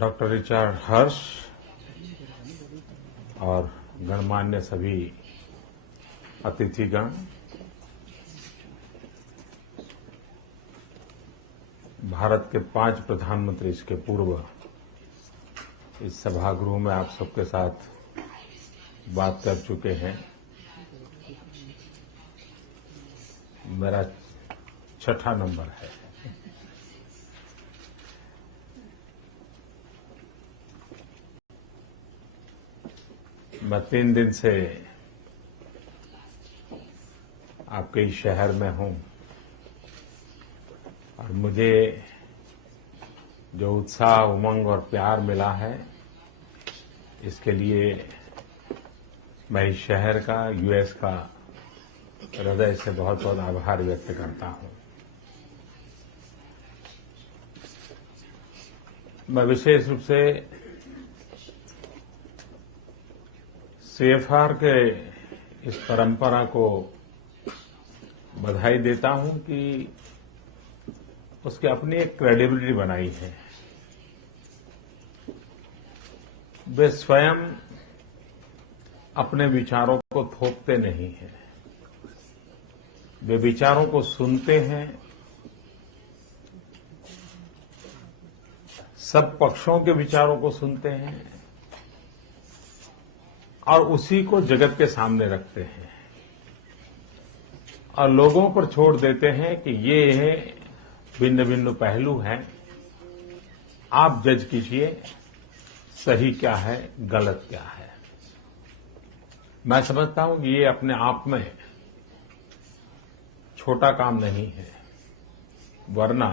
Doctor Richard हर्ष और गणमान्य सभी अतिथिगण, भारत के 5 प्रधानमंत्री इसके पूर्व इस सभागृह में आप सबके साथ बात कर चुके हैं। मेरा 6ठा नंबर है। मैं 3 दिन से आपके इस शहर में हूं और मुझे जो उत्साह, उमंग और प्यार मिला है, इसके लिए मैं इस शहर का, यूएस का हृदय से बहुत बहुत आभार व्यक्त करता हूं। मैं विशेष रूप से सीएफआर के इस परंपरा को बधाई देता हूं कि उसकी अपनी एक क्रेडिबिलिटी बनाई है। वे स्वयं अपने विचारों को थोपते नहीं हैं, वे विचारों को सुनते हैं, सब पक्षों के विचारों को सुनते हैं और उसी को जगत के सामने रखते हैं और लोगों पर छोड़ देते हैं कि ये भिन्न भिन्न पहलू हैं, आप जज कीजिए सही क्या है, गलत क्या है। मैं समझता हूं कि ये अपने आप में छोटा काम नहीं है, वरना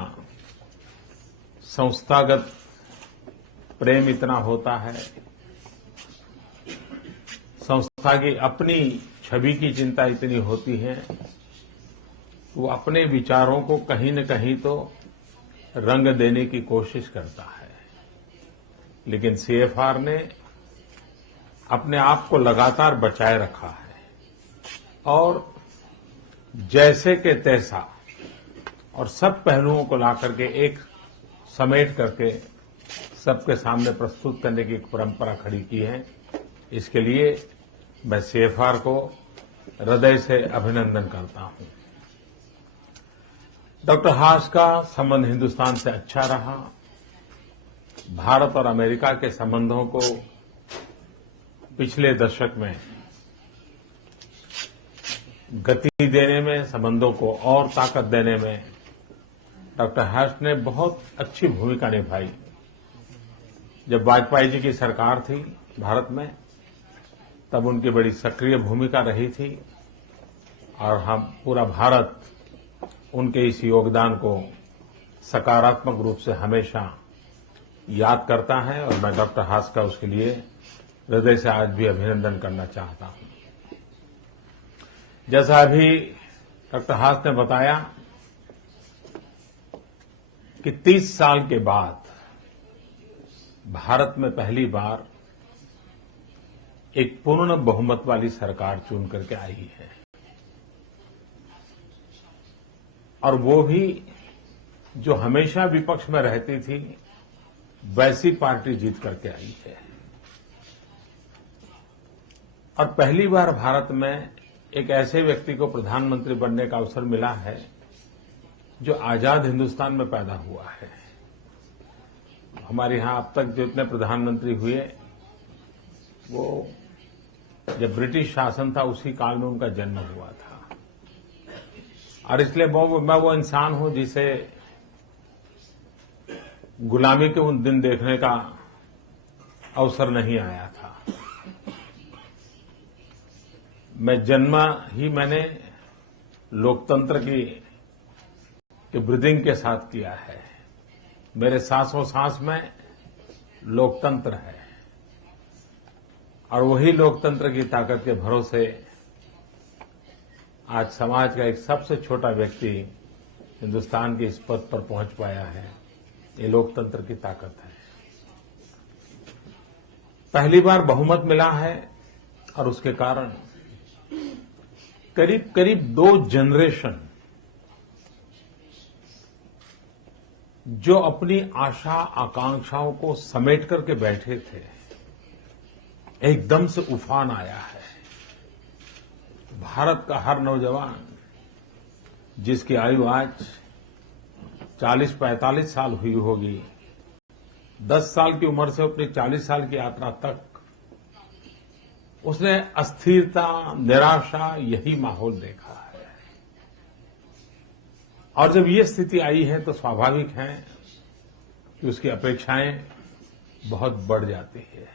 संस्थागत प्रेम इतना होता है, संस्था की अपनी छवि की चिंता इतनी होती है, वो अपने विचारों को कहीं न कहीं तो रंग देने की कोशिश करता है। लेकिन सीएफआर ने अपने आप को लगातार बचाए रखा है और जैसे के तैसा और सब पहलुओं को ला करके एक समेट करके सबके सामने प्रस्तुत करने की एक परंपरा खड़ी की है। इसके लिए मैं सीएफआर को हृदय से अभिनंदन करता हूं। डॉक्टर हर्ष का संबंध हिंदुस्तान से अच्छा रहा। भारत और अमेरिका के संबंधों को पिछले दशक में गति देने में, संबंधों को और ताकत देने में डॉक्टर हर्ष ने बहुत अच्छी भूमिका निभाई। जब वाजपेयी जी की सरकार थी भारत में, तब उनकी बड़ी सक्रिय भूमिका रही थी और हम पूरा भारत उनके इस योगदान को सकारात्मक रूप से हमेशा याद करता है और मैं डॉक्टर हर्ष का उसके लिए हृदय से आज भी अभिनंदन करना चाहता हूं। जैसा अभी डॉक्टर हर्ष ने बताया कि 30 साल के बाद भारत में पहली बार एक पूर्ण बहुमत वाली सरकार चुन करके आई है और वो भी जो हमेशा विपक्ष में रहती थी, वैसी पार्टी जीत करके आई है। और पहली बार भारत में एक ऐसे व्यक्ति को प्रधानमंत्री बनने का अवसर मिला है जो आजाद हिंदुस्तान में पैदा हुआ है। हमारे यहां अब तक जितने प्रधानमंत्री हुए, वो जब ब्रिटिश शासन था उसी काल में उनका जन्म हुआ था और इसलिए मैं वो इंसान हूं जिसे गुलामी के उन दिन देखने का अवसर नहीं आया था। मैंने लोकतंत्र की ब्रीदिंग के साथ किया है। मेरे सांसों सांस में लोकतंत्र है और वही लोकतंत्र की ताकत के भरोसे आज समाज का एक सबसे छोटा व्यक्ति हिंदुस्तान के इस पद पर पहुंच पाया है। ये लोकतंत्र की ताकत है। पहली बार बहुमत मिला है और उसके कारण करीब करीब 2 जनरेशन जो अपनी आशा आकांक्षाओं को समेट करके बैठे थे, एकदम से उफान आया है। भारत का हर नौजवान जिसकी आयु आज 40-45 साल हुई होगी, 10 साल की उम्र से अपनी 40 साल की यात्रा तक उसने अस्थिरता, निराशा, यही माहौल देखा है। और जब ये स्थिति आई है तो स्वाभाविक है कि उसकी अपेक्षाएं बहुत बढ़ जाती है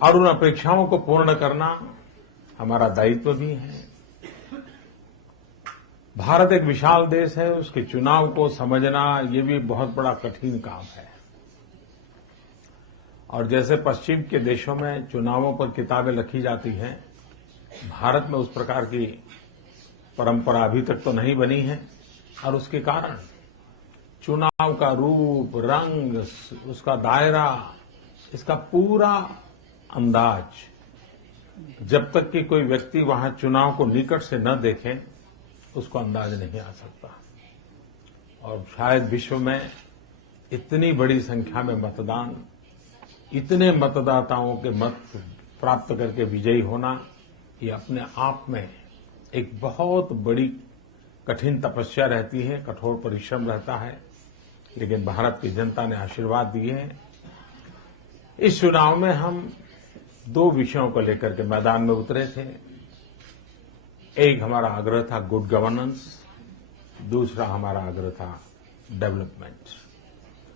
और उन अपेक्षाओं को पूर्ण करना हमारा दायित्व भी है। भारत एक विशाल देश है, उसके चुनाव को समझना ये भी बहुत बड़ा कठिन काम है। और जैसे पश्चिम के देशों में चुनावों पर किताबें लिखी जाती हैं, भारत में उस प्रकार की परंपरा अभी तक तो नहीं बनी है और उसके कारण चुनाव का रूप, रंग, उसका दायरा, इसका पूरा अंदाज जब तक कि कोई व्यक्ति वहां चुनाव को निकट से न देखे उसको अंदाज नहीं आ सकता। और शायद विश्व में इतनी बड़ी संख्या में मतदान, इतने मतदाताओं के मत प्राप्त करके विजयी होना, ये अपने आप में एक बहुत बड़ी कठिन तपस्या रहती है, कठोर परिश्रम रहता है। लेकिन भारत की जनता ने आशीर्वाद दिए हैं। इस चुनाव में हम 2 विषयों को लेकर के मैदान में उतरे थे। एक हमारा आग्रह था गुड गवर्नेंस, दूसरा हमारा आग्रह था डेवलपमेंट।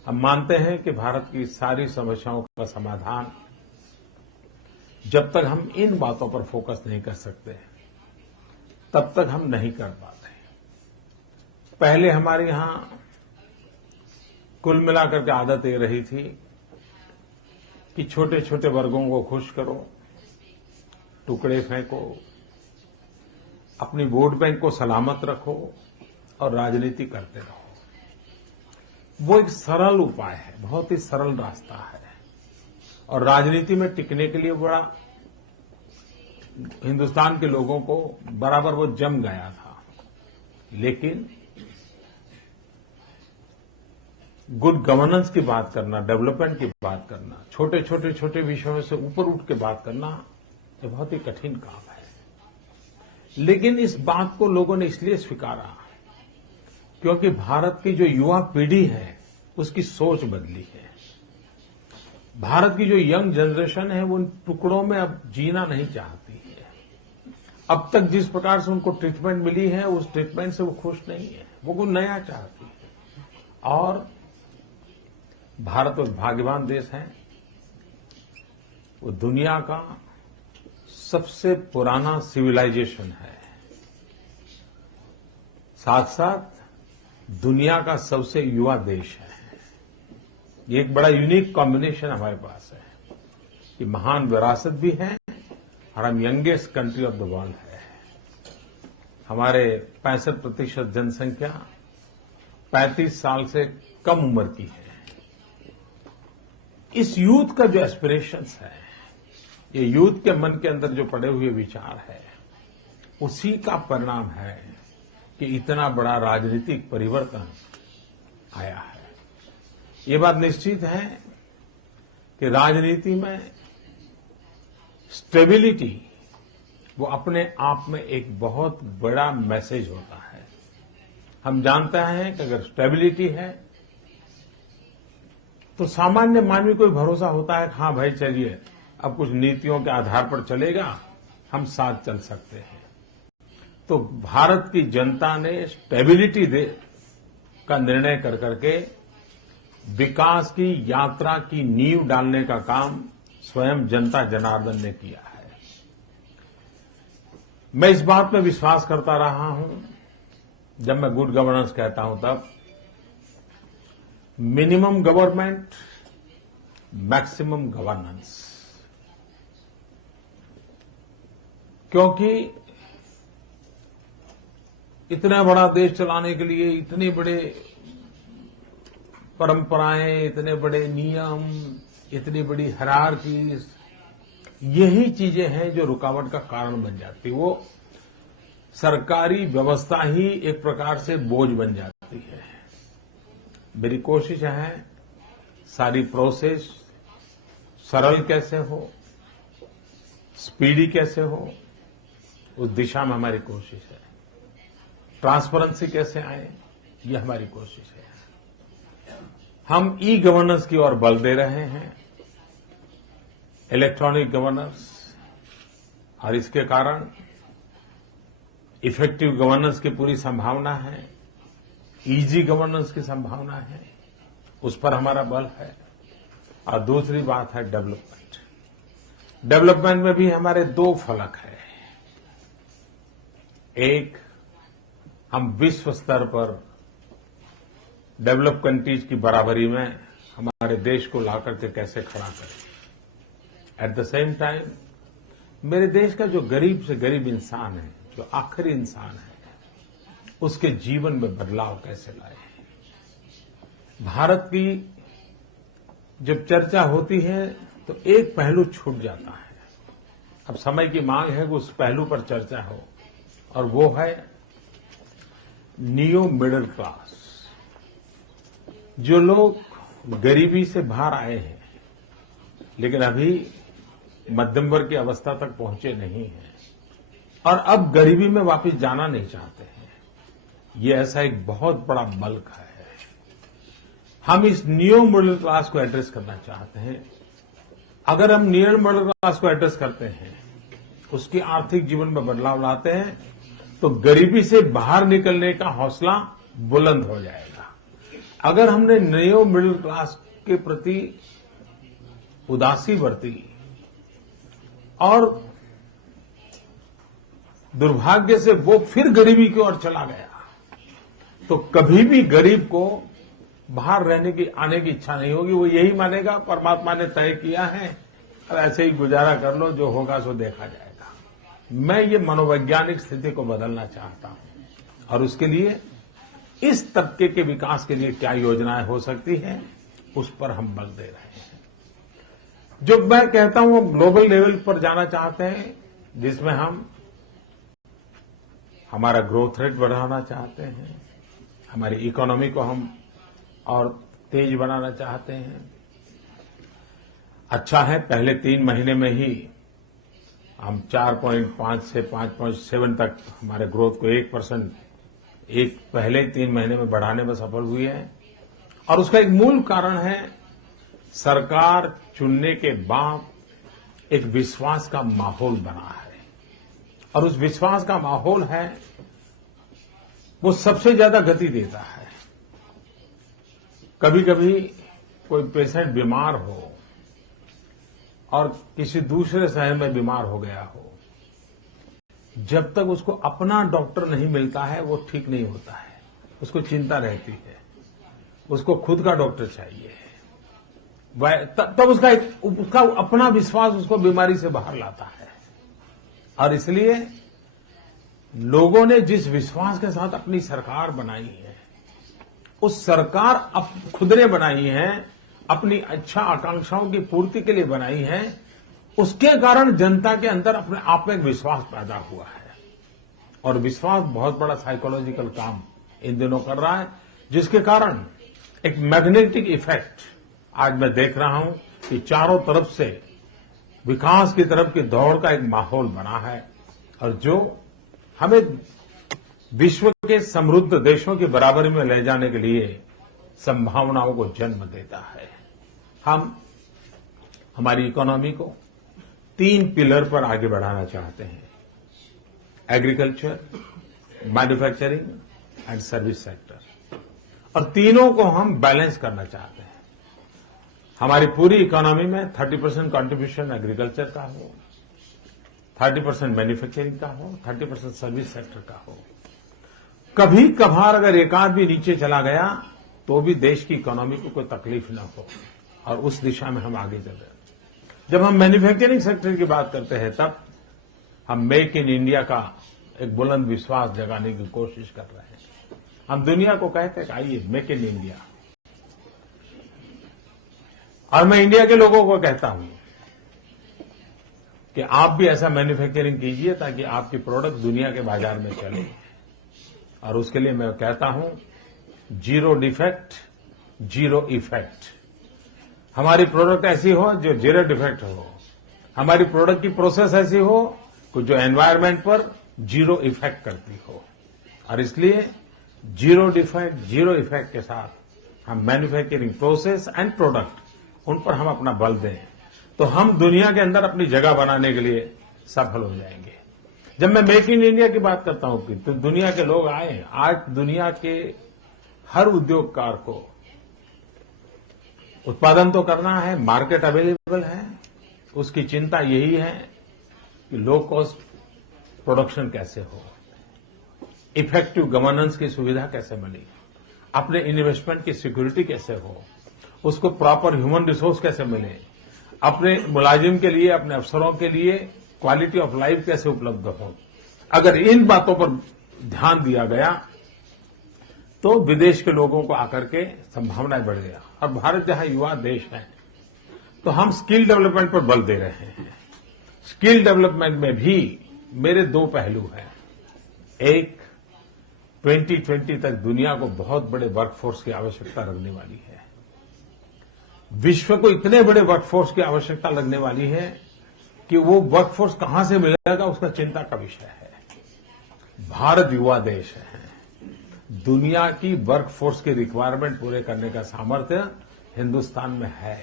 हम मानते हैं कि भारत की सारी समस्याओं का समाधान जब तक हम इन बातों पर फोकस नहीं कर सकते तब तक हम नहीं कर पाते। पहले हमारे यहां कुल मिलाकर के आदत ये रही थी कि छोटे छोटे वर्गों को खुश करो, टुकड़े फेंको, अपनी वोट बैंक को सलामत रखो और राजनीति करते रहो। वो एक सरल उपाय है, बहुत ही सरल रास्ता है और राजनीति में टिकने के लिए बड़ा हिंदुस्तान के लोगों को बराबर वो जम गया था। लेकिन गुड गवर्नेंस की बात करना, डेवलपमेंट की बात करना, छोटे विषयों से ऊपर उठ के बात करना, ये बहुत ही कठिन काम है। लेकिन इस बात को लोगों ने इसलिए स्वीकारा क्योंकि भारत की जो युवा पीढ़ी है उसकी सोच बदली है। भारत की जो यंग जनरेशन है वो उन टुकड़ों में अब जीना नहीं चाहती है। अब तक जिस प्रकार से उनको ट्रीटमेंट मिली है उस ट्रीटमेंट से वो खुश नहीं है, वो कुछ नया चाहती है। और भारत एक भाग्यवान देश है, वो दुनिया का सबसे पुराना सिविलाइजेशन है, साथ साथ दुनिया का सबसे युवा देश है। ये एक बड़ा यूनिक कॉम्बिनेशन हमारे पास है कि महान विरासत भी है और हम youngest country of the world है। हमारे 65% जनसंख्या 35 साल से कम उम्र की है। इस यूथ का जो एस्पिरेशंस है, ये यूथ के मन के अंदर जो पड़े हुए विचार है, उसी का परिणाम है कि इतना बड़ा राजनीतिक परिवर्तन आया है। ये बात निश्चित है कि राजनीति में स्टेबिलिटी वो अपने आप में एक बहुत बड़ा मैसेज होता है। हम जानते हैं कि अगर स्टेबिलिटी है तो सामान्य मानवी को भरोसा होता है कि हाँ भाई चलिए अब कुछ नीतियों के आधार पर चलेगा, हम साथ चल सकते हैं। तो भारत की जनता ने स्टेबिलिटी का निर्णय कर करके विकास की यात्रा की नींव डालने का काम स्वयं जनता जनार्दन ने किया है। मैं इस बात में विश्वास करता रहा हूं, जब मैं गुड गवर्नेंस कहता हूं तब मिनिमम गवर्नमेंट, मैक्सिमम गवर्नेंस। क्योंकि इतना बड़ा देश चलाने के लिए इतने बड़े परंपराएं, इतने बड़े नियम, इतनी बड़ी हायरार्कीज, यही चीजें हैं जो रुकावट का कारण बन जाती। वो सरकारी व्यवस्था ही एक प्रकार से बोझ बन जाती है। मेरी कोशिश है सारी प्रोसेस सरल कैसे हो, स्पीडी कैसे हो, उस दिशा में हमारी कोशिश है। ट्रांसपेरेंसी कैसे आए, ये हमारी कोशिश है। हम ई गवर्नेंस की ओर बल दे रहे हैं, इलेक्ट्रॉनिक गवर्नेंस, और इसके कारण इफेक्टिव गवर्नेंस की पूरी संभावना है, इजी गवर्नेंस की संभावना है, उस पर हमारा बल है। और दूसरी बात है डेवलपमेंट। डेवलपमेंट में भी हमारे दो फलक हैं। एक, हम विश्व स्तर पर डेवलप कंट्रीज की बराबरी में हमारे देश को लाकर के कैसे खड़ा करें। एट द सेम टाइम मेरे देश का जो गरीब से गरीब इंसान है, जो आखिरी इंसान है, उसके जीवन में बदलाव कैसे लाए। भारत की जब चर्चा होती है तो एक पहलू छूट जाता है। अब समय की मांग है कि उस पहलू पर चर्चा हो, और वो है नियो मिडिल क्लास। जो लोग गरीबी से बाहर आए हैं लेकिन अभी मध्यम वर्ग की अवस्था तक पहुंचे नहीं हैं और अब गरीबी में वापस जाना नहीं चाहते हैं, ये ऐसा एक बहुत बड़ा बल्क है। हम इस नियो मिडिल क्लास को एड्रेस करना चाहते हैं। अगर हम नियो मिडिल क्लास को एड्रेस करते हैं, उसकी आर्थिक जीवन में बदलाव लाते हैं, तो गरीबी से बाहर निकलने का हौसला बुलंद हो जाएगा। अगर हमने नियो मिडिल क्लास के प्रति उदासी बरती और दुर्भाग्य से वो फिर गरीबी की ओर चला गया, तो कभी भी गरीब को बाहर रहने की आने की इच्छा नहीं होगी। वो यही मानेगा परमात्मा ने तय किया है और ऐसे ही गुजारा कर लो, जो होगा सो देखा जाएगा। मैं ये मनोवैज्ञानिक स्थिति को बदलना चाहता हूं, और उसके लिए इस तबके के विकास के लिए क्या योजनाएं हो सकती हैं, उस पर हम बल दे रहे हैं। जो मैं कहता हूं हम ग्लोबल लेवल पर जाना चाहते हैं, जिसमें हम हमारा ग्रोथ रेट बढ़ाना चाहते हैं, हमारी इकोनॉमी को हम और तेज बनाना चाहते हैं। अच्छा है, पहले 3 महीने में ही हम 4.5 से 5.7 तक हमारे ग्रोथ को 1% पहले 3 महीने में बढ़ाने में सफल हुए हैं। और उसका एक मूल कारण है, सरकार चुनने के बाद एक विश्वास का माहौल बना है, और उस विश्वास का माहौल है वो सबसे ज्यादा गति देता है। कभी कभी कोई पेशेंट बीमार हो और किसी दूसरे शहर में बीमार हो गया हो, जब तक उसको अपना डॉक्टर नहीं मिलता है वो ठीक नहीं होता है, उसको चिंता रहती है, उसको खुद का डॉक्टर चाहिए। तब उसका अपना विश्वास उसको बीमारी से बाहर लाता है। और इसलिए लोगों ने जिस विश्वास के साथ अपनी सरकार बनाई है, उस सरकार अब खुद ने बनाई है, अपनी अच्छा आकांक्षाओं की पूर्ति के लिए बनाई है, उसके कारण जनता के अंदर अपने आप में एक विश्वास पैदा हुआ है। और विश्वास बहुत बड़ा साइकोलॉजिकल काम इन दिनों कर रहा है, जिसके कारण एक मैग्नेटिक इफेक्ट आज मैं देख रहा हूं कि चारों तरफ से विकास की तरफ की दौड़ का एक माहौल बना है, और जो हमें विश्व के समृद्ध देशों की बराबरी में ले जाने के लिए संभावनाओं को जन्म देता है। हम हमारी इकोनॉमी को 3 पिलर पर आगे बढ़ाना चाहते हैं: agriculture, manufacturing and service sector. और तीनों को हम बैलेंस करना चाहते हैं। हमारी पूरी इकोनॉमी में 30% कंट्रीब्यूशन एग्रीकल्चर का हो, 30% मैन्युफैक्चरिंग का हो, 30% सर्विस सेक्टर का हो। कभी कभार अगर एक आध भी नीचे चला गया तो भी देश की इकोनॉमी को कोई तकलीफ न हो, और उस दिशा में हम आगे चल रहे हैं। जब हम मैन्युफैक्चरिंग सेक्टर की बात करते हैं, तब हम मेक इन इंडिया का एक बुलंद विश्वास जगाने की कोशिश कर रहे हैं। हम दुनिया को कहते हैं कि आइए मेक इन इंडिया। और मैं इंडिया के लोगों को कहता हूं कि आप भी ऐसा मैन्युफैक्चरिंग कीजिए ताकि आपकी प्रोडक्ट दुनिया के बाजार में चले। और उसके लिए मैं कहता हूं, जीरो डिफेक्ट जीरो इफेक्ट। हमारी प्रोडक्ट ऐसी हो जो जीरो डिफेक्ट हो, हमारी प्रोडक्ट की प्रोसेस ऐसी हो कि जो एनवायरमेंट पर जीरो इफेक्ट करती हो। और इसलिए जीरो डिफेक्ट, जीरो इफेक्ट के साथ हम मैन्युफैक्चरिंग प्रोसेस एंड प्रोडक्ट उन पर हम अपना बल दें, तो हम दुनिया के अंदर अपनी जगह बनाने के लिए सफल हो जाएंगे। जब मैं मेक इन इंडिया की बात करता हूं तो दुनिया के लोग आए। आज दुनिया के हर उद्योगकार को उत्पादन तो करना है, मार्केट अवेलेबल है, उसकी चिंता यही है कि लो कॉस्ट प्रोडक्शन कैसे हो, इफेक्टिव गवर्नेंस की सुविधा कैसे मिले, अपने इन्वेस्टमेंट की सिक्योरिटी कैसे हो, उसको प्रॉपर ह्यूमन रिसोर्स कैसे मिले, अपने मुलाजिम के लिए, अपने अफसरों के लिए क्वालिटी ऑफ लाइफ कैसे उपलब्ध हो। अगर इन बातों पर ध्यान दिया गया तो विदेश के लोगों को आकर के संभावनाएं बढ़ गया। और भारत जहां युवा देश है तो हम स्किल डेवलपमेंट पर बल दे रहे हैं। स्किल डेवलपमेंट में भी मेरे दो पहलू हैं। एक, 2020 तक दुनिया को बहुत बड़े वर्कफोर्स की आवश्यकता लगने वाली है। विश्व को इतने बड़े वर्कफोर्स की आवश्यकता लगने वाली है कि वो वर्कफोर्स कहां से मिलेगा उसका चिंता का विषय है। भारत युवा देश है, दुनिया की वर्कफोर्स की रिक्वायरमेंट पूरे करने का सामर्थ्य हिंदुस्तान में है।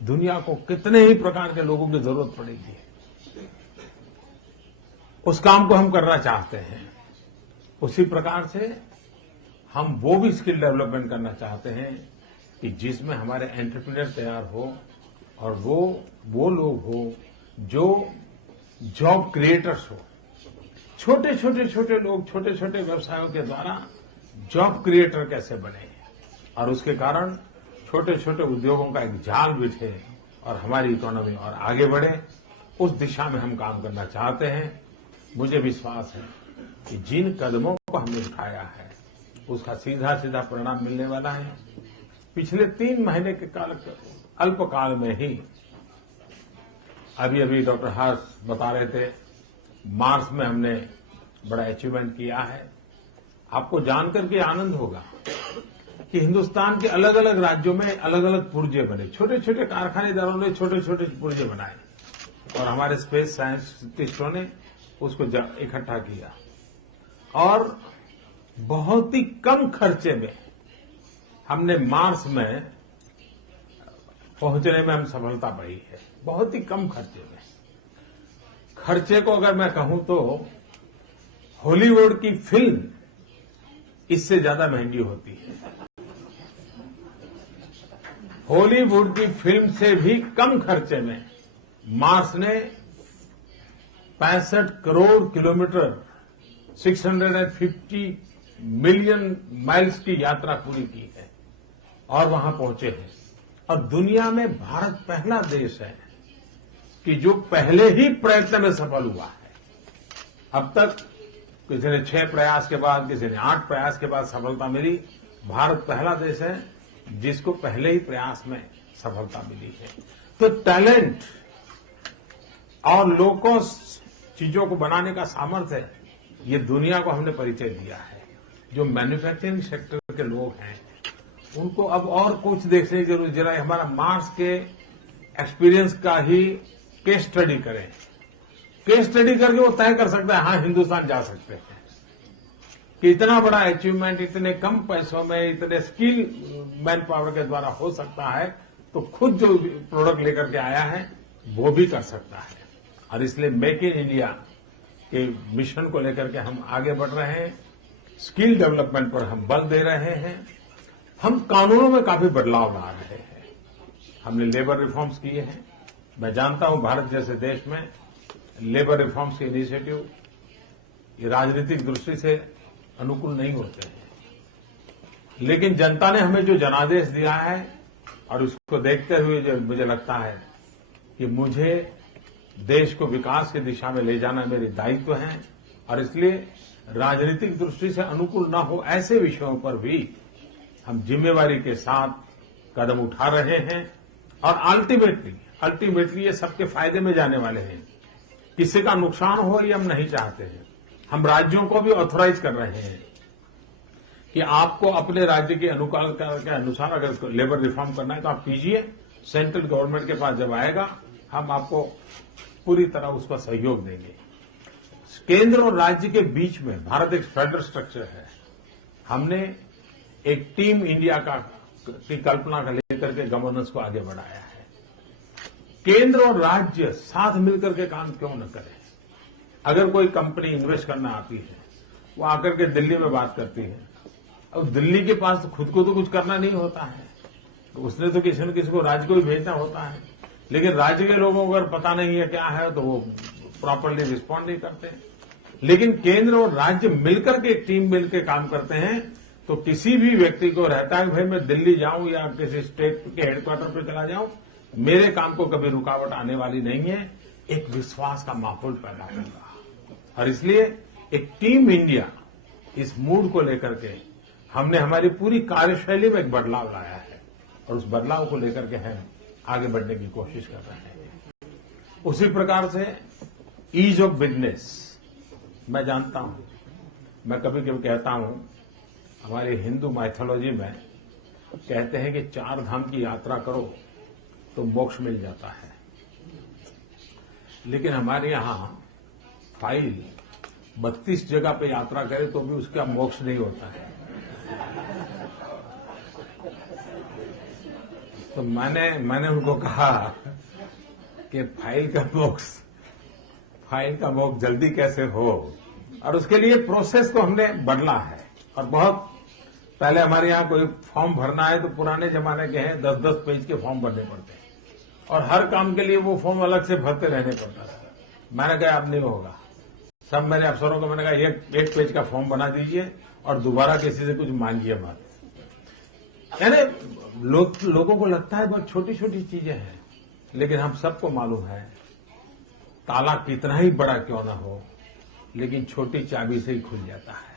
दुनिया को कितने ही प्रकार के लोगों की जरूरत पड़ेगी, उस काम को हम करना चाहते हैं। उसी प्रकार से हम वो भी स्किल डेवलपमेंट करना चाहते हैं कि जिसमें हमारे एंटरप्रेन्योर तैयार हो और वो लोग हो जो जॉब क्रिएटर्स हो। छोटे छोटे लोग छोटे छोटे व्यवसायों के द्वारा जॉब क्रिएटर कैसे बने और उसके कारण छोटे छोटे उद्योगों का एक जाल बिछे और हमारी इकोनॉमी और आगे बढ़े, उस दिशा में हम काम करना चाहते हैं। मुझे विश्वास है कि जिन कदमों को हमने उठाया है उसका सीधा सीधा परिणाम मिलने वाला है। पिछले 3 महीने के अल्पकाल में ही अभी डॉक्टर हर्ष बता रहे थे, मार्स में हमने बड़ा अचीवमेंट किया है। आपको जानकर के आनंद होगा कि हिंदुस्तान के अलग अलग राज्यों में अलग अलग पुर्जे बने। छोटे छोटे कारखानेदारों ने छोटे छोटे पुर्जे बनाए और हमारे स्पेस साइंटिस्टों ने उसको इकट्ठा किया और बहुत ही कम खर्चे में हमने मार्स में पहुंचने में हम सफलता पाई है। बहुत ही कम खर्चे में। खर्चे को अगर मैं कहूं तो हॉलीवुड की फिल्म इससे ज्यादा महंगी होती है। हॉलीवुड की फिल्म से भी कम खर्चे में मार्स ने 65 करोड़ किलोमीटर 650 मिलियन माइल्स की यात्रा पूरी की है और वहां पहुंचे हैं। और दुनिया में भारत पहला देश है कि जो पहले ही प्रयत्न में सफल हुआ है। अब तक किसी ने 6 प्रयास के बाद, किसी ने 8 प्रयास के बाद सफलता मिली। भारत पहला देश है जिसको पहले ही प्रयास में सफलता मिली है। तो टैलेंट और लो कॉस्ट चीजों को बनाने का सामर्थ्य, ये दुनिया को हमने परिचय दिया है। जो मैन्युफैक्चरिंग सेक्टर के लोग हैं उनको अब और कुछ देखने की जरूरत, जरा हमारा मार्स के एक्सपीरियंस का ही केस स्टडी करें। केस स्टडी करके वो तय कर सकता है, हाँ हिंदुस्तान जा सकते हैं कि इतना बड़ा अचीवमेंट इतने कम पैसों में, इतने स्किल मैन पावर के द्वारा हो सकता है। तो खुद जो प्रोडक्ट लेकर के आया है वो भी कर सकता है। और इसलिए मेक इन इंडिया के मिशन को लेकर के हम आगे बढ़ रहे हैं। स्किल डेवलपमेंट पर हम बल दे रहे हैं। हम कानूनों में काफी बदलाव ला रहे हैं। हमने लेबर रिफॉर्म्स किए हैं। मैं जानता हूं भारत जैसे देश में लेबर रिफॉर्म्स के इनिशिएटिव ये राजनीतिक दृष्टि से अनुकूल नहीं होते हैं, लेकिन जनता ने हमें जो जनादेश दिया है और उसको देखते हुए जो मुझे लगता है कि मुझे देश को विकास की दिशा में ले जाना मेरे दायित्व है। और इसलिए राजनीतिक दृष्टि से अनुकूल न हो ऐसे विषयों पर भी हम जिम्मेवारी के साथ कदम उठा रहे हैं। और अल्टीमेटली ये सबके फायदे में जाने वाले हैं। किसी का नुकसान हो ये हम नहीं चाहते हैं। हम राज्यों को भी ऑथोराइज कर रहे हैं कि आपको अपने राज्य के अनुकाल के अनुसार अगर लेबर रिफॉर्म करना है तो आप कीजिए। सेंट्रल गवर्नमेंट के पास जब आएगा हम आपको पूरी तरह उसका सहयोग देंगे। केंद्र और राज्य के बीच में भारत एक फेडरल स्ट्रक्चर है। हमने एक टीम इंडिया की कल्पना का लेकर के गवर्नेंस को आगे बढ़ाया है। केंद्र और राज्य साथ मिलकर के काम क्यों न करें। अगर कोई कंपनी इन्वेस्ट करना आती है वो आकर के दिल्ली में बात करती है। अब दिल्ली के पास खुद को तो कुछ करना नहीं होता है, तो उसने तो किसी न किसी को राज्य को भी भेजना होता है। लेकिन राज्य के लोगों को अगर पता नहीं है क्या है तो वो प्रॉपरली रिस्पॉन्ड नहीं करते। लेकिन केंद्र और राज्य मिलकर के एक टीम मिलकर काम करते हैं तो किसी भी व्यक्ति को रहता है भाई मैं दिल्ली जाऊं या किसी स्टेट के हेडक्वार्टर पर चला जाऊं, मेरे काम को कभी रुकावट आने वाली नहीं है। एक विश्वास का माहौल पैदा होगा और इसलिए एक टीम इंडिया इस मूड को लेकर के हमने हमारी पूरी कार्यशैली में एक बदलाव लाया है और उस बदलाव को लेकर के हम आगे बढ़ने की कोशिश कर रहे हैं। उसी प्रकार से ईज ऑफ बिजनेस, मैं जानता हूं, मैं कभी कभी कहता हूं हमारी हिंदू माइथोलॉजी में कहते हैं कि 4 धाम की यात्रा करो तो मोक्ष मिल जाता है। लेकिन हमारे यहां फाइल 32 जगह पे यात्रा करे तो भी उसका मोक्ष नहीं होता है। तो मैंने उनको कहा कि फाइल का मोक्ष जल्दी कैसे हो, और उसके लिए प्रोसेस को हमने बदला है। और बहुत पहले हमारे यहां कोई फॉर्म भरना है तो पुराने जमाने के हैं 10-10 पेज के फॉर्म भरने पड़ते हैं और हर काम के लिए वो फॉर्म अलग से भरते रहने पड़ता था। मैंने कहा अब नहीं होगा। सब मेरे अफसरों को मैंने कहा एक पेज का फॉर्म बना दीजिए और दोबारा किसी से कुछ मांगिए मत। यानी लोगों को लगता है बहुत छोटी छोटी चीजें हैं, लेकिन हम सबको मालूम है ताला कितना ही बड़ा क्यों ना हो लेकिन छोटी चाबी से ही खुल जाता है।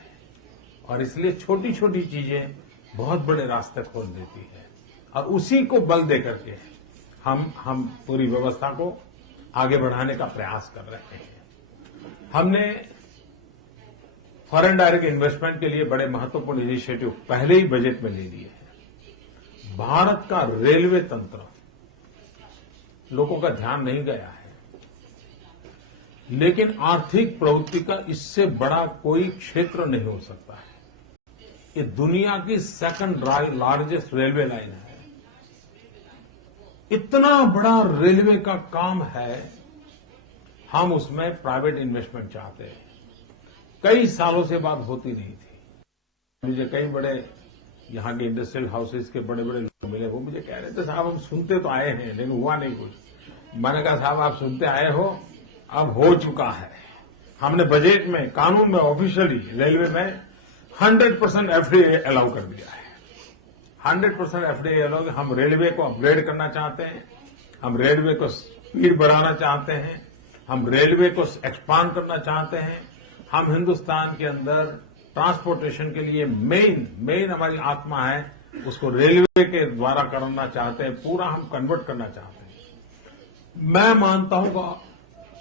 और इसलिए छोटी छोटी चीजें बहुत बड़े रास्ते खोल देती है और उसी को बल देकर के हम पूरी व्यवस्था को आगे बढ़ाने का प्रयास कर रहे हैं। हमने फॉरेन डायरेक्ट इन्वेस्टमेंट के लिए बड़े महत्वपूर्ण इनिशिएटिव पहले ही बजट में ले लिए हैं। भारत का रेलवे तंत्र लोगों का ध्यान नहीं गया है, लेकिन आर्थिक प्रवृत्ति का इससे बड़ा कोई क्षेत्र नहीं हो सकता है। ये दुनिया की 2nd लार्जेस्ट रेलवे लाइन है। इतना बड़ा रेलवे का काम है, हम उसमें प्राइवेट इन्वेस्टमेंट चाहते हैं। कई सालों से बात होती नहीं थी। मुझे कई बड़े यहां के इंडस्ट्रियल हाउसेस के बड़े बड़े लोग मिले, वो मुझे कह रहे थे साहब हम सुनते तो आए हैं लेकिन हुआ नहीं कुछ। मैंने कहा साहब आप सुनते आए हो, अब हो चुका है। हमने बजट में कानून में ऑफिशियली रेलवे में 100% एफडीए अलाउ कर दिया है। 100% एफडीए अलाउ। हम रेलवे को अपग्रेड करना चाहते हैं, हम रेलवे को स्पीड बढ़ाना चाहते हैं, हम रेलवे को एक्सपांड करना चाहते हैं। हम हिंदुस्तान के अंदर ट्रांसपोर्टेशन के लिए मेन हमारी आत्मा है, उसको रेलवे के द्वारा करना चाहते हैं, पूरा हम कन्वर्ट करना चाहते हैं। मैं मानता हूं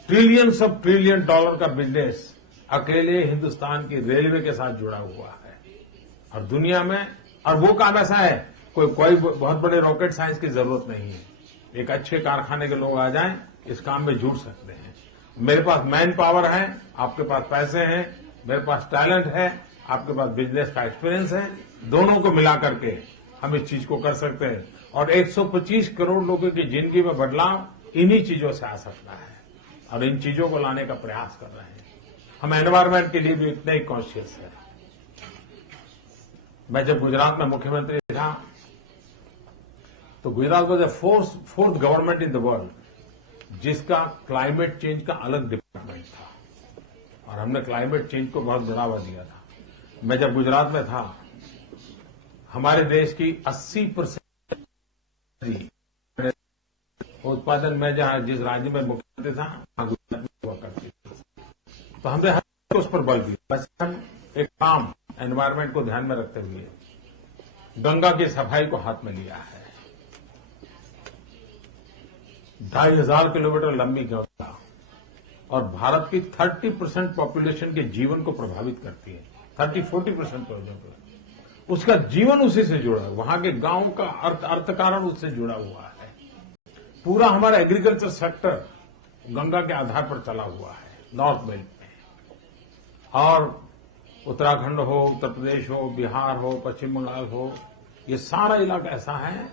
ट्रिलियंस ऑफ ट्रिलियन डॉलर का बिजनेस अकेले हिंदुस्तान की रेलवे के साथ जुड़ा हुआ है और दुनिया में, और वो काम ऐसा है कोई बहुत बड़े रॉकेट साइंस की जरूरत नहीं है। एक अच्छे कारखाने के लोग आ जाएं, इस काम में जुड़ सकते हैं। मेरे पास मैन पावर है, आपके पास पैसे हैं, मेरे पास टैलेंट है, आपके पास बिजनेस का एक्सपीरियंस है। दोनों को मिला करके हम इस चीज को कर सकते हैं और 125 करोड़ लोगों की जिंदगी में बदलाव इन्हीं चीजों से आ सकता है और इन चीजों को लाने का प्रयास कर रहे हैं। हम एनवायरमेंट के लिए भी इतने ही कॉन्शियस है। मैं जब गुजरात में मुख्यमंत्री था तो Gujarat was the fourth government in the world जिसका क्लाइमेट चेंज का अलग डिपार्टमेंट था और हमने क्लाइमेट चेंज को बहुत बढ़ावा दिया था। मैं जब गुजरात में था, हमारे देश की 80% उत्पादन में जिस राज्य में मुख्यमंत्री था वहां गुजरात में हुआ करती थी। तो हमने हर उस पर बल दिया। बस हम एक काम एनवायरमेंट को ध्यान में रखते हुए गंगा की सफाई को हाथ में लिया है। 2500 किलोमीटर लंबी गंगा और भारत की 30% पॉपुलेशन के जीवन को प्रभावित करती है। 30-40% उसका जीवन उसी से जुड़ा है, वहां के गांव का अर्थ कारण उससे जुड़ा हुआ है। पूरा हमारा एग्रीकल्चर सेक्टर गंगा के आधार पर चला हुआ है नॉर्थ बेल्ट में। और उत्तराखंड हो, उत्तर प्रदेश हो, बिहार हो, पश्चिम बंगाल हो, ये सारा इलाका ऐसा है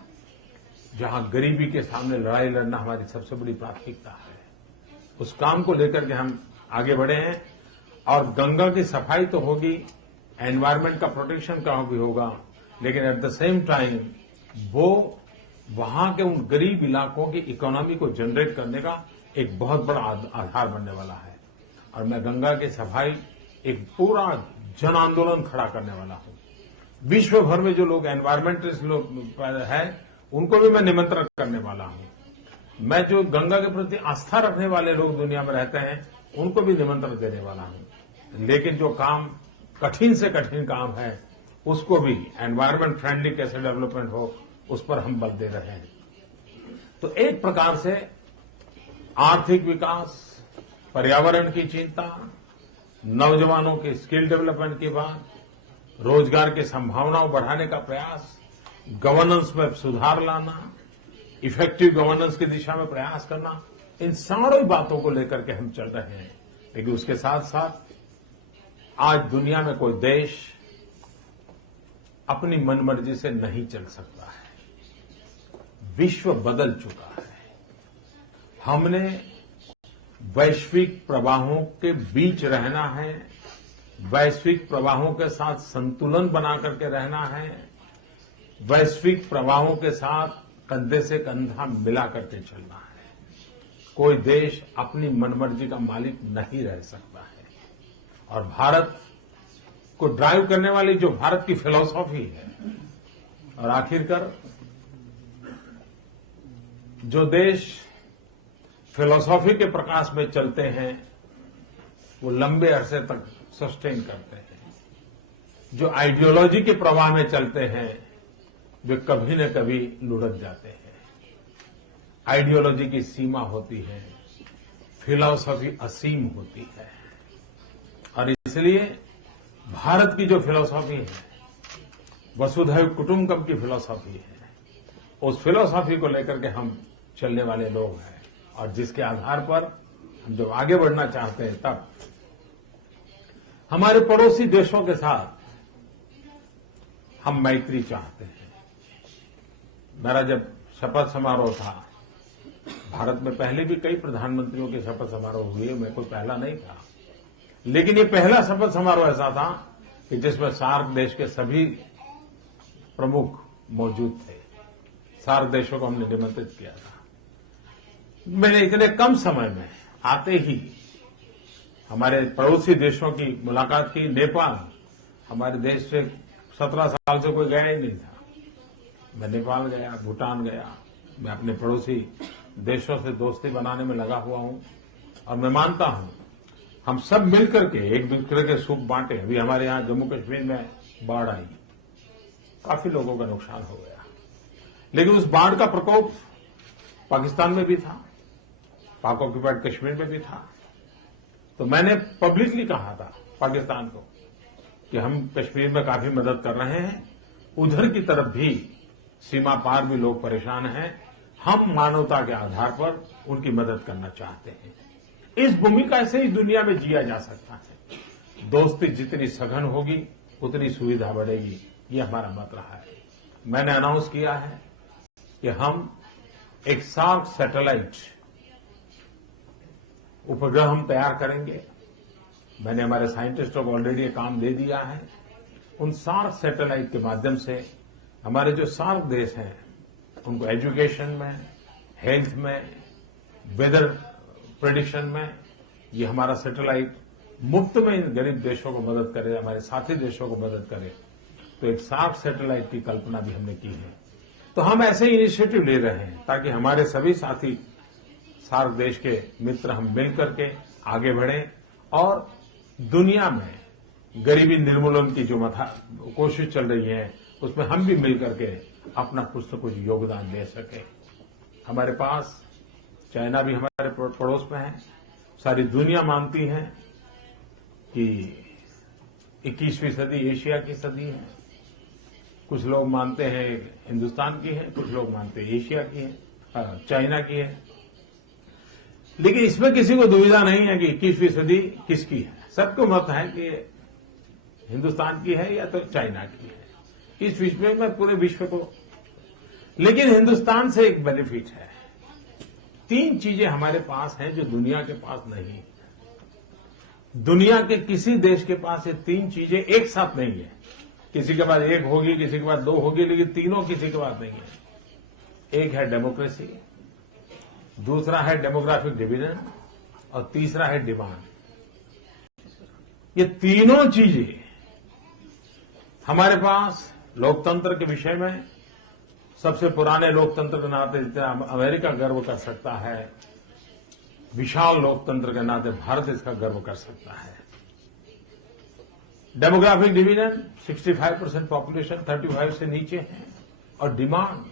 जहां गरीबी के सामने लड़ाई लड़ना हमारी सबसे बड़ी प्राथमिकता है। उस काम को लेकर के हम आगे बढ़े हैं। और गंगा की सफाई तो होगी, एनवायरमेंट का प्रोटेक्शन का भी होगा, लेकिन एट द सेम टाइम वो वहां के उन गरीब इलाकों की इकोनॉमी को जनरेट करने का एक बहुत बड़ा आधार बनने वाला है। और मैं गंगा की सफाई एक पूरा जन आंदोलन खड़ा करने वाला हूं। विश्व भर में जो लोग एनवायरमेंटलिस्ट लोग हैं, उनको भी मैं निमंत्रण करने वाला हूं। मैं जो गंगा के प्रति आस्था रखने वाले लोग दुनिया में रहते हैं, उनको भी निमंत्रण देने वाला हूं। लेकिन जो काम कठिन से कठिन काम है, उसको भी एनवायरमेंट फ्रेंडली कैसे डेवलपमेंट हो, उस पर हम बल दे रहे हैं। तो एक प्रकार से आर्थिक विकास, पर्यावरण की चिंता, नौजवानों के स्किल डेवलपमेंट की बात, रोजगार की संभावनाओं बढ़ाने का प्रयास, गवर्नेंस में सुधार लाना, इफेक्टिव गवर्नेंस की दिशा में प्रयास करना, इन सारी बातों को लेकर के हम चल रहे हैं। लेकिन उसके साथ साथ आज दुनिया में कोई देश अपनी मनमर्जी से नहीं चल सकता है। विश्व बदल चुका है। हमने वैश्विक प्रवाहों के बीच रहना है, वैश्विक प्रवाहों के साथ संतुलन बना करके रहना है, वैश्विक प्रवाहों के साथ कंधे से कंधा मिला करके चलना है। कोई देश अपनी मनमर्जी का मालिक नहीं रह सकता है। और भारत को ड्राइव करने वाली जो भारत की फिलॉसफी है, और आखिरकार जो देश फिलॉसफी के प्रकाश में चलते हैं, वो लंबे अरसे तक सस्टेन करते हैं। जो आइडियोलॉजी के प्रवाह में चलते हैं, वे कभी न कभी लुढ़क जाते हैं। आइडियोलॉजी की सीमा होती है, फिलॉसफी असीम होती है। और इसलिए भारत की जो फिलॉसफी है, वसुधैव कुटुंबकम की फिलॉसफी है, उस फिलॉसफी को लेकर के हम चलने वाले लोग हैं। और जिसके आधार पर हम जब आगे बढ़ना चाहते हैं, तब हमारे पड़ोसी देशों के साथ हम मैत्री चाहते हैं। मेरा जब शपथ समारोह था, भारत में पहले भी कई प्रधानमंत्रियों के शपथ समारोह हुए, मैं कोई पहला नहीं था, लेकिन ये पहला शपथ समारोह ऐसा था कि जिसमें सार्क देश के सभी प्रमुख मौजूद थे। सार्क देशों को हमने निमंत्रित किया था। मैंने इतने कम समय में आते ही हमारे पड़ोसी देशों की मुलाकात की। नेपाल, हमारे देश से 17 साल से कोई गया ही नहीं था। मैं नेपाल गया, भूटान गया। मैं अपने पड़ोसी देशों से दोस्ती बनाने में लगा हुआ हूं। और मैं मानता हूं हम सब मिलकर के एक दूसरे के सुख बांटे। अभी हमारे यहां जम्मू कश्मीर में बाढ़ आई, काफी लोगों का नुकसान हो गया, लेकिन उस बाढ़ का प्रकोप पाकिस्तान में भी था, पाक ऑक्यूपाइड कश्मीर में भी था। तो मैंने पब्लिकली कहा था पाकिस्तान को कि हम कश्मीर में काफी मदद कर रहे हैं, उधर की तरफ भी सीमा पार भी लोग परेशान हैं, हम मानवता के आधार पर उनकी मदद करना चाहते हैं। इस भूमिका से ही दुनिया में जिया जा सकता है। दोस्ती जितनी सघन होगी, उतनी सुविधा बढ़ेगी, ये हमारा मत रहा है। मैंने अनाउंस किया है कि हम एक सार्क सैटेलाइट उपग्रह हम तैयार करेंगे। मैंने हमारे साइंटिस्टों को ऑलरेडी ये काम दे दिया है। उन सार्क सैटेलाइट के माध्यम से हमारे जो सार्क देश हैं, उनको एजुकेशन में, हेल्थ में, वेदर प्रेडिक्शन में, ये हमारा सैटेलाइट मुफ्त में इन गरीब देशों को मदद करे, हमारे साथी देशों को मदद करे। तो एक सार्क सैटेलाइट की कल्पना भी हमने की है। तो हम ऐसे इनिशिएटिव ले रहे हैं ताकि हमारे सभी साथी सार्क देश के मित्र हम मिलकर के आगे बढ़ें और दुनिया में गरीबी निर्मूलन की जो कोशिश चल रही है, उसमें हम भी मिलकर के अपना कुछ न कुछ योगदान दे सके। हमारे पास चाइना भी हमारे पड़ोस में है। सारी दुनिया मानती है कि 21वीं सदी एशिया की सदी है। कुछ लोग मानते हैं हिंदुस्तान की है, कुछ लोग मानते हैं एशिया की है, चाइना की है। लेकिन इसमें किसी को दुविधा नहीं है कि 21वीं सदी किसकी है। सबको मत है कि हिंदुस्तान की है या तो चाइना की है। इस विषय में पूरे विश्व को, लेकिन हिंदुस्तान से एक बेनिफिट है। 3 चीजें हमारे पास हैं जो दुनिया के पास नहीं है। दुनिया के किसी देश के पास ये 3 चीजें एक साथ नहीं है। किसी के पास 1 होगी, किसी के पास 2 होगी, लेकिन तीनों किसी के पास नहीं है। एक है डेमोक्रेसी, दूसरा है डेमोग्राफिक डिवीजन और तीसरा है डिमांड। ये तीनों चीजें हमारे पास लोकतंत्र के विषय में, सबसे पुराने लोकतंत्र के नाते जितना अमेरिका गर्व कर सकता है, विशाल लोकतंत्र के नाते भारत इसका गर्व कर सकता है। डेमोग्राफिक डिवीजन 65% पॉपुलेशन 35 से नीचे है, और डिमांड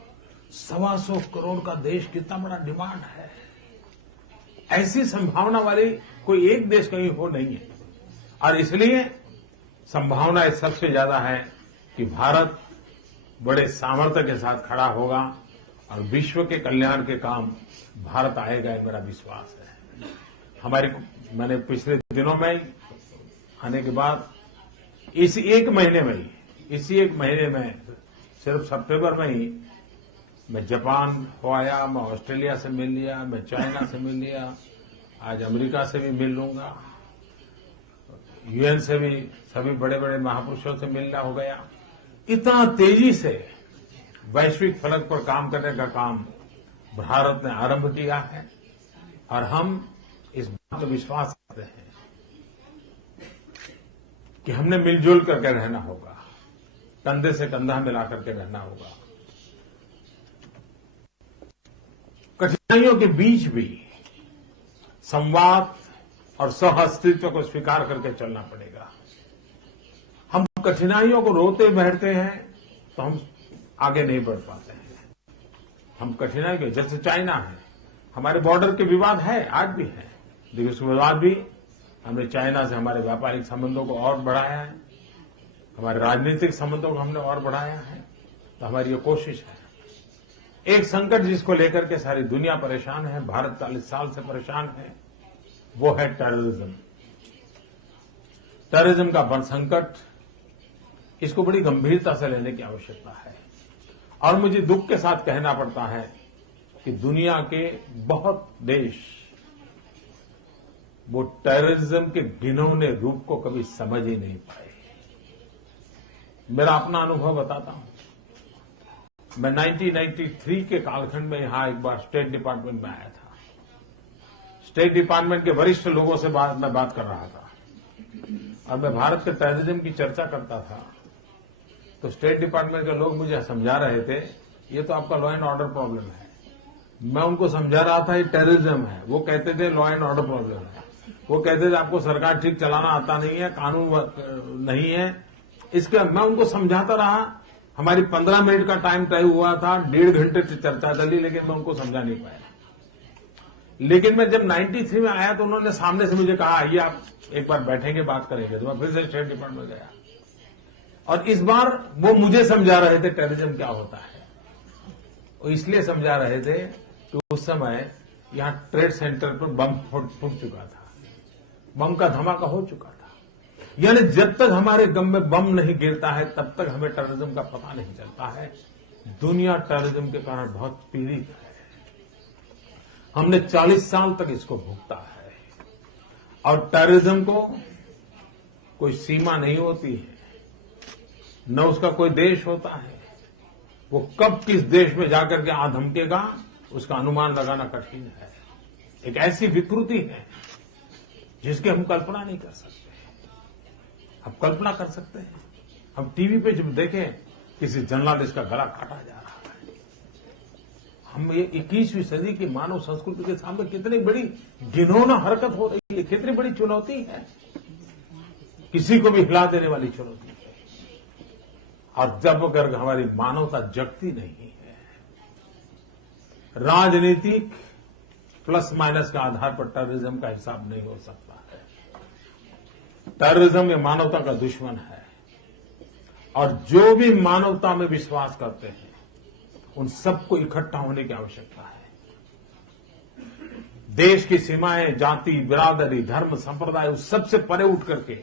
125 करोड़ का देश, कितना बड़ा डिमांड है। ऐसी संभावना वाली कोई एक देश कहीं हो नहीं है, और इसलिए संभावना सबसे ज्यादा है कि भारत बड़े सामर्थ्य के साथ खड़ा होगा और विश्व के कल्याण के काम भारत आएगा, ये मेरा विश्वास है। मैंने पिछले दिनों में आने के बाद इसी एक महीने में सिर्फ सितंबर में ही मैं जापान हो आया, मैं ऑस्ट्रेलिया से मिल लिया, मैं चाइना से मिल लिया, आज अमेरिका से भी मिल लूंगा, यूएन से भी सभी बड़े बड़े महापुरुषों से मिलना हो गया। इतना तेजी से वैश्विक फलक पर काम करने का काम भारत ने आरंभ किया है, और हम इस बात पर विश्वास करते हैं कि हमने मिलजुल करके रहना होगा, कंधे से कंधा मिला करके रहना होगा। कठिनाइयों के बीच भी संवाद और सह-अस्तित्व को स्वीकार करके चलना पड़ेगा। हम कठिनाइयों को रोते बैठते हैं तो हम आगे नहीं बढ़ पाते हैं। हम कठिनाई के, जैसे चाइना है, हमारे बॉर्डर के विवाद है, आज भी है, लेकिन उसके बाद भी हमने चाइना से हमारे व्यापारिक संबंधों को और बढ़ाया है, हमारे राजनीतिक संबंधों को हमने और बढ़ाया है। तो हमारी ये कोशिश है। एक संकट जिसको लेकर के सारी दुनिया परेशान है, भारत 40 साल से परेशान है, वो है टेररिज्म। टेररिज्म का बड़ संकट, इसको बड़ी गंभीरता से लेने की आवश्यकता है। और मुझे दुख के साथ कहना पड़ता है कि दुनिया के बहुत देश वो टेररिज्म के घिनौने रूप को कभी समझ ही नहीं पाए। मेरा अपना अनुभव बताता हूं। मैं 1993 के कालखंड में यहां एक बार स्टेट डिपार्टमेंट में आया था। स्टेट डिपार्टमेंट के वरिष्ठ लोगों से मैं बात कर रहा था, और मैं भारत के टेररिज्म की चर्चा करता था। तो स्टेट डिपार्टमेंट के लोग मुझे समझा रहे थे, ये तो आपका लॉ एंड ऑर्डर प्रॉब्लम है। मैं उनको समझा रहा था ये टेररिज्म है, वो कहते थे लॉ एंड ऑर्डर प्रॉब्लम है। वो कहते थे आपको सरकार ठीक चलाना आता नहीं है, कानून नहीं है। इसके मैं उनको समझाता रहा। हमारी 15 मिनट का टाइम तय हुआ था, 1.5 घंटे से चर्चा चली, लेकिन मैं उनको समझा नहीं पाया। लेकिन मैं जब 93 में आया तो उन्होंने सामने से मुझे कहा, आइए आप एक बार बैठेंगे, बात करेंगे। तो मैं फिर से स्टेट डिपार्टमेंट गया, और इस बार वो मुझे समझा रहे थे टेररिज्म क्या होता है। वो इसलिए समझा रहे थे कि उस समय यहां ट्रेड सेंटर पर बम फूट चुका था, बम का धमाका हो चुका था। यानी जब तक हमारे गम में बम नहीं गिरता है, तब तक हमें टेररिज्म का पता नहीं चलता है। दुनिया टेररिज्म के कारण बहुत पीड़ित है। हमने 40 साल तक इसको भुगता है, और टेररिज्म को कोई सीमा नहीं होती है, न उसका कोई देश होता है। वो कब किस देश में जाकर के आ धमकेगा, उसका अनुमान लगाना कठिन है। एक ऐसी विकृति है जिसकी हम कल्पना नहीं कर सकते। अब कल्पना कर सकते हैं, हम टीवी पे जब देखें किसी जर्नलिस्ट का गला काटा जा रहा है, हम ये 21वीं सदी की मानव संस्कृति के सामने कितनी बड़ी घिनौना हरकत हो रही है, कितनी बड़ी चुनौती है, किसी को भी हिला देने वाली चुनौती है। और जब अगर हमारी मानवता जगती नहीं है, राजनीतिक प्लस माइनस के आधार पर टेररिज्म का हिसाब नहीं हो सकता है। टेररिज्म ये मानवता का दुश्मन है, और जो भी मानवता में विश्वास करते हैं उन सबको इकट्ठा होने की आवश्यकता है। देश की सीमाएं, जाति, बिरादरी, धर्म, संप्रदाय उस सबसे परे उठ करके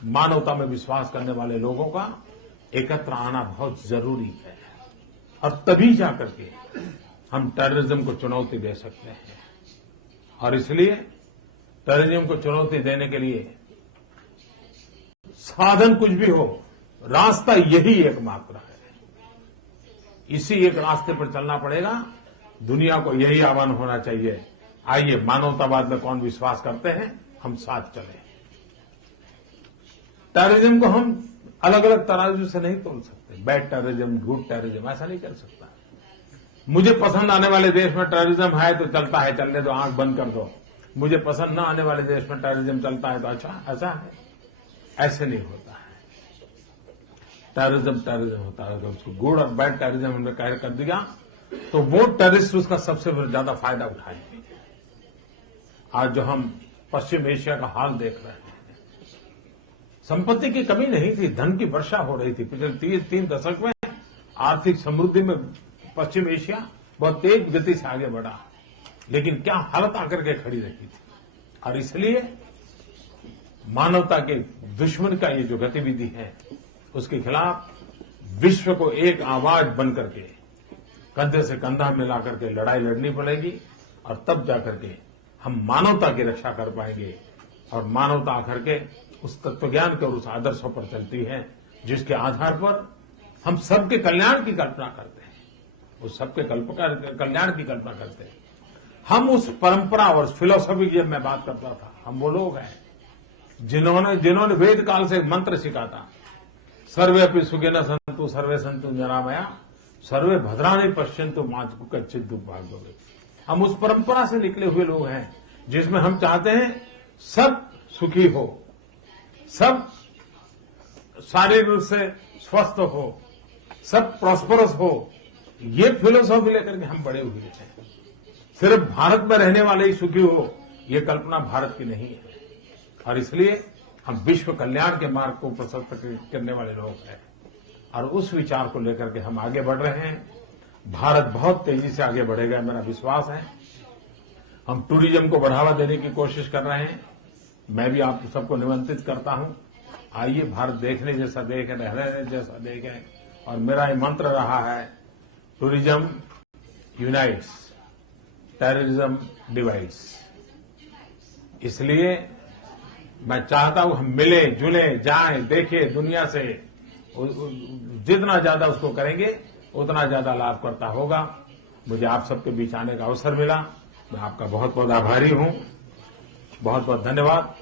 मानवता में विश्वास करने वाले लोगों का एकत्र आना बहुत जरूरी है और तभी जाकर के हम टेररिज्म को चुनौती दे सकते हैं। और इसलिए टेररिज्म को चुनौती देने के लिए साधन कुछ भी हो, रास्ता यही एकमात्र है। इसी एक रास्ते पर चलना पड़ेगा। दुनिया को यही आह्वान होना चाहिए, आइए मानवतावाद में कौन विश्वास करते हैं, हम साथ चलें। टेररिज्म को हम अलग अलग तराजू से नहीं तोल सकते। बैड टेररिज्म, गुड टेररिज्म, ऐसा नहीं कर सकता। मुझे पसंद आने वाले देश में टेररिज्म है तो चलता है, चलने दो, आंख बंद कर दो। मुझे पसंद न आने वाले देश में टेररिज्म चलता है तो अच्छा ऐसा है, ऐसे नहीं होता है। टेररिज्म होता है। अगर उसको गुड और बैड टेररिज्म हमने कर दिया तो वो टेररिस्ट उसका सबसे ज्यादा फायदा उठाएंगे। आज जो हम पश्चिम एशिया का हाल देख रहे हैं, संपत्ति की कमी नहीं थी, धन की वर्षा हो रही थी। पिछले 3 दशक में आर्थिक समृद्धि में पश्चिम एशिया बहुत तेज गति से आगे बढ़ा, लेकिन क्या हालत आकर के खड़ी रखी थी। और इसलिए मानवता के दुश्मन का ये जो गतिविधि है उसके खिलाफ विश्व को एक आवाज बनकर के कंधे से कंधा मिला करके लड़ाई लड़नी पड़ेगी और तब जाकर के हम मानवता की रक्षा कर पाएंगे। और मानवता आकर के उस तत्वज्ञान के और उस आदर्शों पर चलती है जिसके आधार पर हम सबके कल्याण की कल्पना करते हैं, उस सबके कल्याण की कल्पना करते हैं। हम उस परंपरा और फिलोसफी की जब मैं बात करता था, हम वो लोग हैं जिन्होंने वेद काल से मंत्र सीखा था, सर्वे अपि सुखिनः सन्तु सर्वे सन्तु निरामया सर्वे भद्राणि पश्यन्तु मा कश्चित् दुःखं भाग्यते। हम उस परंपरा से निकले हुए लोग हैं जिसमें हम चाहते हैं सब सुखी हो, सब शारीरिक रूप से स्वस्थ हो, सब प्रॉस्परस हो। ये फिलोसॉफी लेकर के हम बड़े हुए हैं। सिर्फ भारत में रहने वाले ही सुखी हो, ये कल्पना भारत की नहीं है। और इसलिए हम विश्व कल्याण के मार्ग को प्रशस्त करने वाले लोग हैं और उस विचार को लेकर के हम आगे बढ़ रहे हैं। भारत बहुत तेजी से आगे बढ़ेगा, मेरा विश्वास है। हम टूरिज्म को बढ़ावा देने की कोशिश कर रहे हैं। मैं भी आप सबको निमंत्रित करता हूं, आइए भारत देखने जैसा देश है, रहने जैसा देश है। और मेरा ये मंत्र रहा है, टूरिज्म यूनाइट्स, टेररिज्म डिवाइड्स। इसलिए मैं चाहता हूं हम मिले जुले जाएं, देखें दुनिया से। जितना ज्यादा उसको करेंगे उतना ज्यादा लाभकर्ता होगा। मुझे आप सबके बीच आने का अवसर मिला, मैं आपका बहुत बहुत आभारी हूं। बहुत बहुत धन्यवाद।